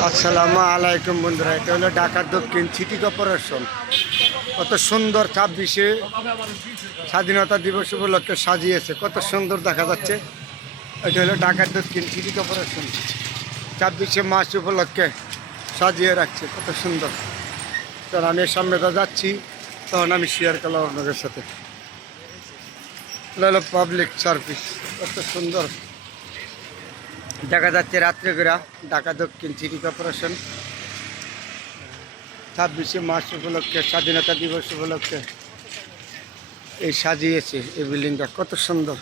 আসসালামু আলাইকুম বন্ধুরা, এটা হলো ঢাকা দক্ষিণ সিটি কর্পোরেশন। কত সুন্দর 26-এ স্বাধীনতা দিবস উপলক্ষে সাজিয়েছে, কত সুন্দর দেখা যাচ্ছে। এটা হলো ঢাকা দক্ষিণ সিটি কর্পোরেশন, 26শে মার্চ উপলক্ষে সাজিয়ে রাখছে, কত সুন্দর। তখন আমি সামনে যাচ্ছি, তখন আমি শেয়ার করলাম আপনাদের সাথে। এটা হলো পাবলিক সার্ভিস, কত সুন্দর দেখা যাচ্ছে রাত্রে ঘোরা। ঢাকা দক্ষিণ সিটি কর্পোরেশন 26শে মার্চ উপলক্ষে, স্বাধীনতা দিবস উপলক্ষে এই সাজিয়েছে এই বিল্ডিংটা, কত সুন্দর।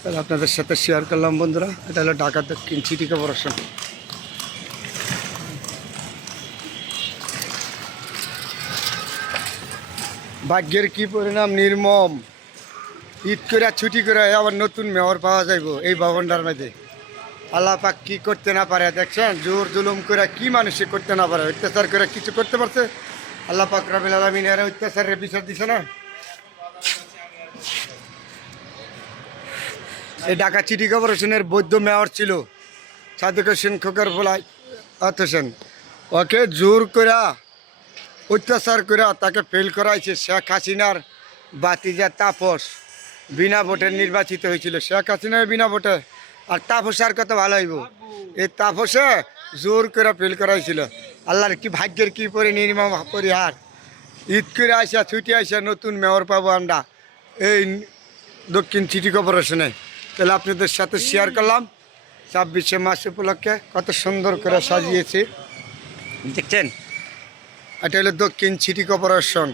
তাহলে আপনাদের সাথে শেয়ার করলাম বন্ধুরা। এটা হলো ঢাকা দক্ষিণ সিটি কর্পোরেশন। ভাগ্যের কি পরিণাম নির্মম, ঈদ করে ছুটি করে আবার নতুন মেয়র পাওয়া যাইব এই ভবনটার মধ্যে। আল্লাহ পাক কি করতে না পারে দেখছেন, জোর জুলুম করে কি মানুষে করতে না পারে, অত্যাচার করে কিছু করতে পারছে। আল্লাহ পাক রব্বুল আলামিন এর অত্যাচারের বিচার দিছে না। এই ঢাকা সিটি কর্পোরেশনের বৈধ মেয়র ছিল সাদেক হোসেন খোকার পোলা হোসেন। ওকে জোর করে অত্যাচার করে তাকে ফেল করাইছে শেখ হাসিনার বাতিজা তাপস। বিনা ভোটে নির্বাচিত হয়েছিল শেখ হাসিনার বিনা ভোটে, আর তাপস আর কত ভালো হইব। এই তাপসে জোর করে ফেল করাইছিল। আল্লাহর কি ভাগ্যের কি নির্মম পরিহার। ঈদ করে আসা ছুটি আসা নতুন মেয়র পাবো আমরা এই দক্ষিণ সিটি কর্পোরেশনে। তাহলে আপনাদের সাথে শেয়ার করলাম 26শে মার্চ উপলক্ষে কত সুন্দর করে সাজিয়েছি, দেখছেন। এটা হলো দক্ষিণ সিটি কর্পোরেশন।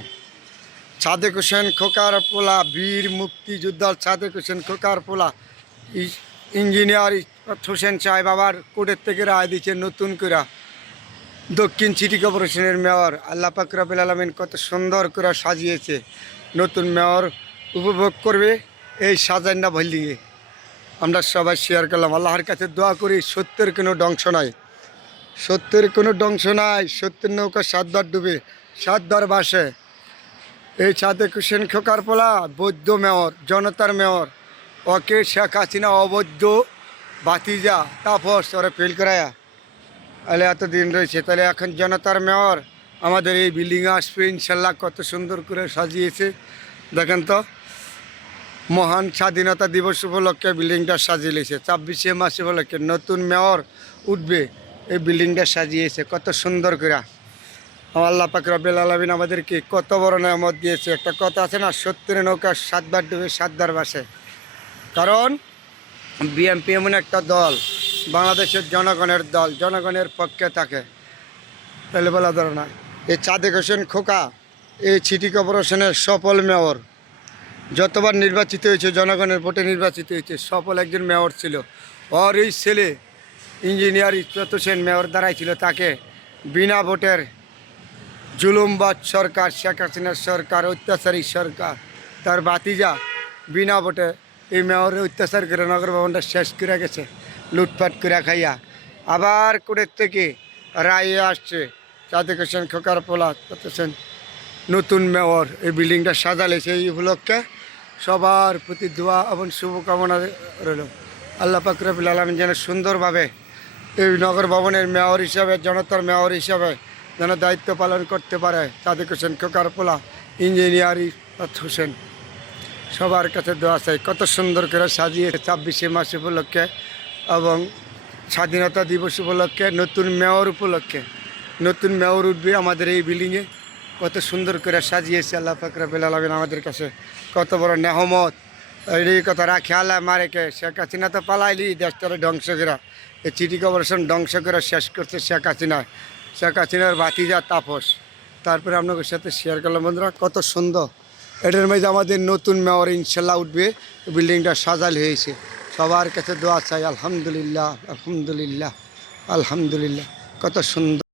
সাদেক হোসেন খোকার পোলা, বীর মুক্তিযোদ্ধা সাদেক হোসেন খোকার পোলা ইঞ্জিনিয়ার হোসেন সাহেব আবার কোর্টের থেকে রায় দিচ্ছে নতুন করে দক্ষিণ সিটি কর্পোরেশনের মেয়র। আল্লাহ পাক রব্বুল আলামিন কত সুন্দর করে সাজিয়েছে। নতুন মেয়র উপভোগ করবে এই সাজান্না বিল্ডিংয়ে। আমরা সবাই শেয়ার করলাম। আল্লাহর কাছে দোয়া করি সত্যের কোনো ধ্বংস নাই, সত্যের কোনো ধ্বংস নাই। সত্যের নৌকা সাতবার ডুবে সাতবার বাসে। এই সাদেক হোসেন খোকার পোলা বৈধ মেয়র, জনতার মেয়র। ওকে শেখ হাসিনা অবৈধ বাতিজা তাপস ওরা ফেল করায়া তাহলে এতদিন রয়েছে। তাহলে এখন জনতার মেয়র আমাদের এই বিল্ডিংয়ে আসবে ইনশাল্লাহ। কত সুন্দর করে সাজিয়েছে দেখেন তো। মহান স্বাধীনতা দিবস উপলক্ষে বিল্ডিংটা সাজিয়েছে। 26শে মার্চ উপলক্ষে নতুন মেয়র উঠবে, এই বিল্ডিংটা সাজিয়েছে কত সুন্দর করে। আল্লাহ পাক রব্বুল আলামিন আমাদেরকে কত বড় নেয়ামত দিয়েছে। একটা কথা আছে না, সত্যের নৌকা সাতবার ডুবে সাতবার বাসে। কারণ বিএনপি এমন একটা দল, বাংলাদেশের জনগণের দল, জনগণের পক্ষে থাকে। তাহলে বলা ধরো না, এই সাদেক হোসেন খোকা এই সিটি কর্পোরেশনের সফল মেয়র, যতবার নির্বাচিত হয়েছে জনগণের ভোটে নির্বাচিত হয়েছে, সফল একজন মেয়র ছিল। ওর এই ছেলে ইঞ্জিনিয়ার ইসরাত হোসেন মেয়র দাঁড়াইছিল, তাকে বিনা ভোটের জুলুমবাদ সরকার, শেখ হাসিনার সরকার, অত্যাচারী সরকার, তার ভাতিজা বিনা ভোটে এই মেয়রের অত্যাচার করে নগর ভবনটা শেষ করে গেছে, লুটপাট করে খাইয়া। আবার কোর্টের থেকে রায় আসছে সাদেক হোসেন খোকার পোলা করতেছেন নতুন মেয়র এই বিল্ডিংটা সাজালে। সেই উপলক্ষে সবার প্রতি দোয়া এবং শুভকামনা রইল। আল্লাহ পাক রব্বুল আলামিন যেন সুন্দরভাবে এই নগর ভবনের মেয়র হিসাবে, জনতার মেয়র হিসাবে যেন দায়িত্ব পালন করতে পারে সাদেক হোসেন খোকার পোলা ইঞ্জিনিয়ার ইসরাত হোসেন। সবার কাছে দোয়া চাই। কত সুন্দর করে সাজিয়ে 26শে মার্চ উপলক্ষে এবং স্বাধীনতা দিবস উপলক্ষে নতুন মেয়র উপলক্ষে নতুন মেয়র উঠবে আমাদের এই বিল্ডিংয়ে। কত সুন্দর করে সাজিয়েছে আল্লাহ পাক রব্বুল আলামিন আমাদের কাছে, কত বড় নেহমত। এই কথা রাখে আল্লাহ মারেকে। শেখ হাসিনা তো পালাইলি, দেশটারে ধ্বংস করে, এই সিটি কর্পোরেশন ধ্বংস করে শেষ করছে শেখ হাসিনা, শেখ হাসিনার ভাতিজা তাপস। তারপরে আপনাদের সাথে শেয়ার করলাম বন্ধুরা, কত সুন্দর। এটার মধ্যে আমাদের নতুন মেয়র ইনশাল্লাহ উঠবে। বিল্ডিংটা সাজাল হয়েছে, সবার কাছে দোয়া চাই। আলহামদুলিল্লাহ, আলহামদুলিল্লাহ, আলহামদুলিল্লাহ, কত সুন্দর।